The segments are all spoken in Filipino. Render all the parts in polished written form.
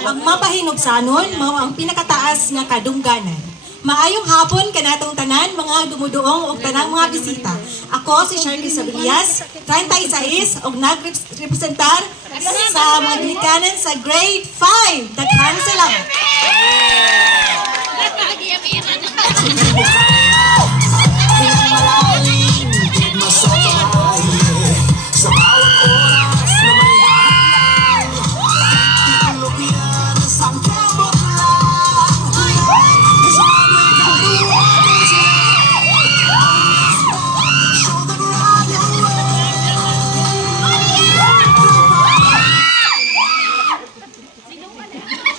Ang mapahinugsanon mao ang pinakataas nga kadungganan. Maayong hapon kanatong tanan mga dumuduong ug tanang mga bisita. Ako si Shirley Sabellas, 36 ug nagrepresentar sa mga ginikanan sa grade 5. Daghan salamat.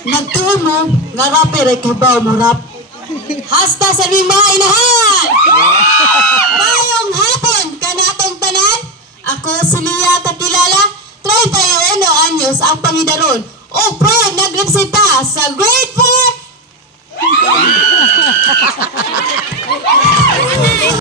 Nagtuon mo, nga rapper ay kabaw mo rap. Hasta sa mga inahan! Mayong hapon, kanatong tanan, ako si Lia Takilala, 31 anyos ang pangidaron. O proud nagrepresenta sa grade 4!